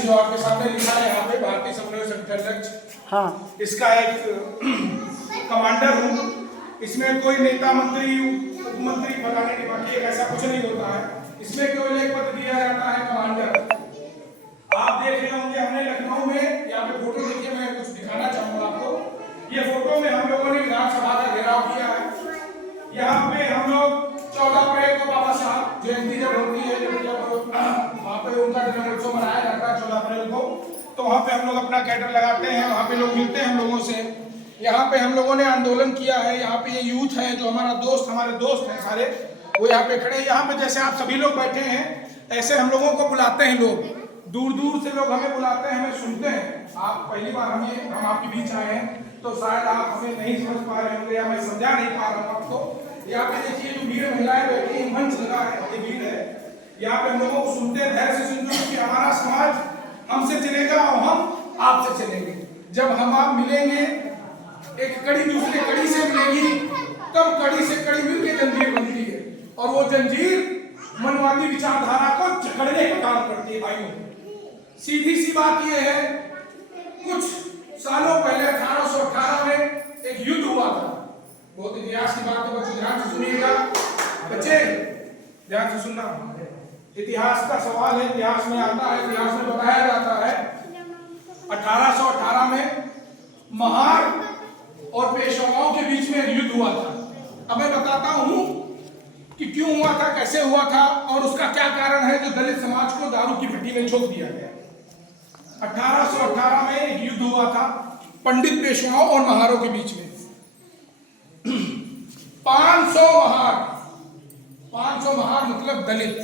अध्यक्ष जो आपके सामने लिखा है यहाँ पे भारतीय समन्वय समिति अध्यक्ष, हाँ, इसका एक कमांडर हूँ। इसमें कोई नेता मंत्री उपमंत्री बनाने के बाकी ऐसा कुछ नहीं होता है। इसमें केवल एक पद दिया जाता है कमांडर। आप देख रहे होंगे हमने लखनऊ में यहाँ पे फोटो देखिए, मैं कुछ दिखाना चाहूंगा आपको। ये फोटो में हम लोगों ने विधानसभा का घेराव किया है। यहाँ पे हम लोग 14 अप्रैल को बाबा साहब जयंती जब होती है, जब वहाँ पे उनका जन्मोत्सव मनाया जाता है 14 अप्रैल को, तो वहाँ पे हम लोग अपना कैडर लगाते हैं। वहाँ पे लोग मिलते हैं हम लोगों से। यहाँ पे हम लोगों ने आंदोलन किया है। यहाँ पे ये यूथ है जो हमारे दोस्त हैं सारे, वो यहाँ पे खड़े हैं। यहाँ पे जैसे आप सभी लोग बैठे हैं, ऐसे हम लोगों को बुलाते हैं लोग, दूर दूर से लोग हमें बुलाते हैं, हमें सुनते हैं। आप पहली बार हम आपके बीच आए हैं, तो शायद आप हमें नहीं समझ पा रहे होंगे या मैं समझा नहीं पा रहा हूँ आपको। यहाँ पे देखिए जो वीर महिलाएं बैठी हैं, मंच लगा है, ये वीर है। यहाँ पे हम लोगों को सुनते हैं, धैर्य से सुनते हैं कि हमारा समाज हमसे चलेगा और हम आपसे चलेंगे। जब हम आप मिलेंगे, एक कड़ी दूसरे कड़ी से मिलेगी, तब कड़ी से कड़ी मिलकर जंजीर बनती है, और वो जंजीर मनवादी विचारधारा को जकड़ने का काम करती है। भाइयों, सीधी सी बात यह है, कुछ सालों पहले 1818 में एक युद्ध हुआ था। बहुत इतिहास की बात है, बच्चों ध्यान से सुनिएगा। बच्चे ध्यान से सुनना, इतिहास का सवाल है, इतिहास में आता है, इतिहास में बताया जाता है 1818 में महार और पेशवाओं के बीच में युद्ध हुआ था। अब मैं बताता हूं कि क्यों हुआ था, कैसे हुआ था और उसका क्या कारण है जो दलित समाज को दारू की भट्टी में झोंक दिया गया। 1818 में एक युद्ध हुआ था पंडित पेशवाओं और महारों के बीच में। 500 महार मतलब दलित।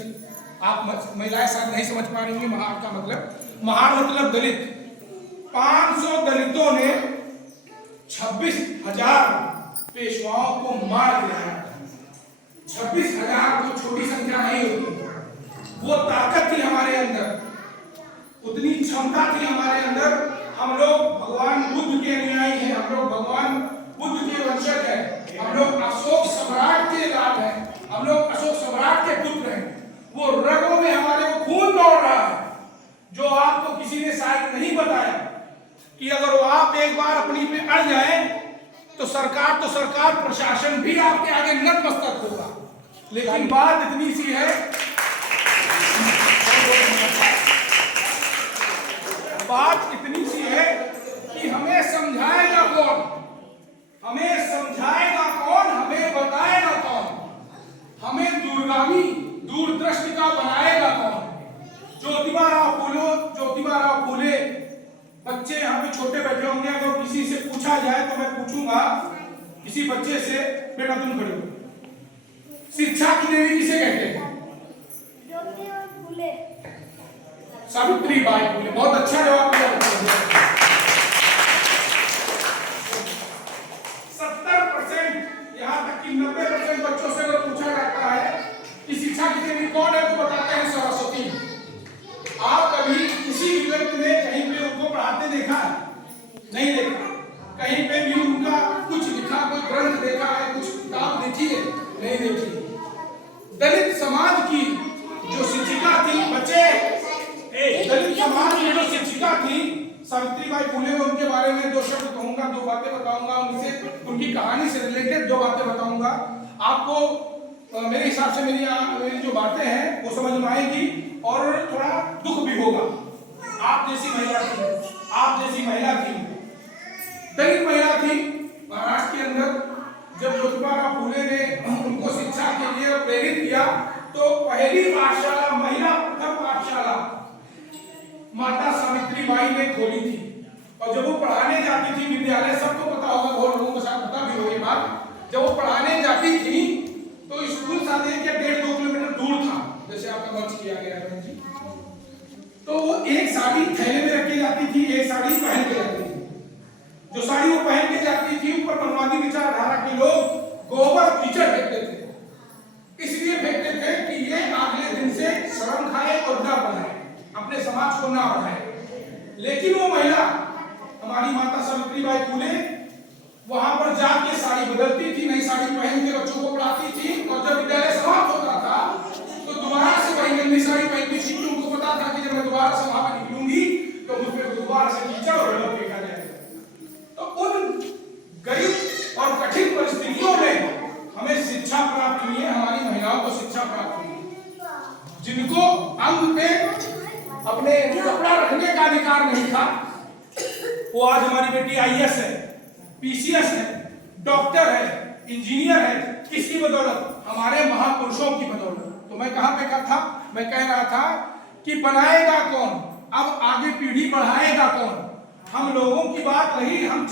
आप महिलाएं शायद नहीं समझ पा रही होंगी महार का मतलब, महार मतलब दलित। 500 दलितों ने 26,000 पेशवाओं को मार दिया। 26,000 को छोटी संख्या नहीं होती। वो ताकत थी हमारे अंदर, उतनी क्षमता थी हमारे अंदर। हम लोग भगवान बुद्ध के अनुयायी हैं, हम लोग भगवान बुद्ध के वंशज हैं, हम लोग अशोक सम्राट के लाल हैं, हम लोग अशोक सम्राट के पुत्र हैं। वो रगों में हमारे को खून दौड़ रहा है, जो आपको किसी ने शायद नहीं बताया कि अगर वो आप एक बार अपनी पे अड़ जाए तो सरकार प्रशासन भी आपके आगे नतमस्तक होगा। लेकिन बात इतनी सी है, बात इतनी सी है कि हमें समझाएगा कौन, हमें समझाएगा कौन, हमें बताएगा कौन, हमें दूरगामी दूरदृष्टि का बनाएगा कौन। ज्योतिबा राव फूले बच्चे यहाँ पे छोटे बैठे होंगे, अगर किसी से पूछा जाए तो मैं पूछूंगा किसी बच्चे से, बेटा तुम खड़े हो, शिक्षा की देवी किसे कहते हैं? सावित्रीबाई फूले। बहुत अच्छा जवाब दिया। 70% यहाँ तक कि 90% बच्चों से अगर पूछा जाता है कि शिक्षा की देवी कौन है, तो बताते हैं सरस्वती। आप कभी किसी व्यक्ति ने कहीं पे उनको पढ़ाते देखा है? नहीं देखा। कहीं पे भी उनका कुछ लिखा, कोई ग्रंथ देखा है, कुछ किताब देखी है? नहीं देखी। दलित समाज की जो शिक्षिका थी, बच्चे, दलित समाज की जो शिक्षिका थी सावित्रीबाई फूले, में उनके बारे में दो शब्द कहूंगा, दो बातें बताऊंगा, उनसे उनकी कहानी से रिलेटेड दो बातें बताऊंगा आपको। मेरे हिसाब से मेरी जो बातें हैं वो समझ में आएगी और थोड़ा दुख भी होगा। आप जैसी महिला थी, दलित महिला थी महाराष्ट्र के अंदर। जब ज्योतिबा राव फूले ने उनको शिक्षा के लिए प्रेरित किया, तो पहली पाठशाला, महिला प्रथम पाठशाला माता सावित्रीबाई ने खोली थी। और जब वो पढ़ाने जाती थी विद्यालय, सबको पता होगा, बहुत लोगों को शायद पता भी होगी बात, जब वो पढ़ाने जाती थी तो स्कूल साथ एक या 1.5-2 किलोमीटर दूर था, जैसे आपका मंच किया गया है जी। तो वो एक साड़ी थैले में रखी जाती थी, एक साड़ी पहन के जाती थी। जो साड़ी वो पहन के जाती थी, ऊपर मनवादी विचारधारा के लोग गोबर कीचड़ फेंकते थे। इसलिए फेंकते थे कि ये अगले दिन से शर्म खाए और न बनाए, अपने समाज को ना बढ़ाए। लेकिन वो महिला, हमारी माता सावित्रीबाई फूले, वहां पर जाके साड़ी बदलती थी, नई साड़ी पहन के बच्चों को पढ़ाती थी। और जब विद्यालय समाप्त होता था तो दोबारा से वही नई साड़ी पहनती थी, क्योंकि उनको पता था कि जब मैं दोबारा से वहां पर निकलूंगी जिनको अंग पे अपने कपड़ा रखने का अधिकार नहीं था, वो आज हमारी बेटी आईएएस है, पीसीएस है, डॉक्टर है, इंजीनियर है। किसकी बदौलत? हमारे महापुरुषों की बदौलत। तो मैं कहां पे था? मैं कह रहा था कि बनाएगा कौन, अब आगे पीढ़ी बढ़ाएगा कौन। हम लोगों की बात रही, हम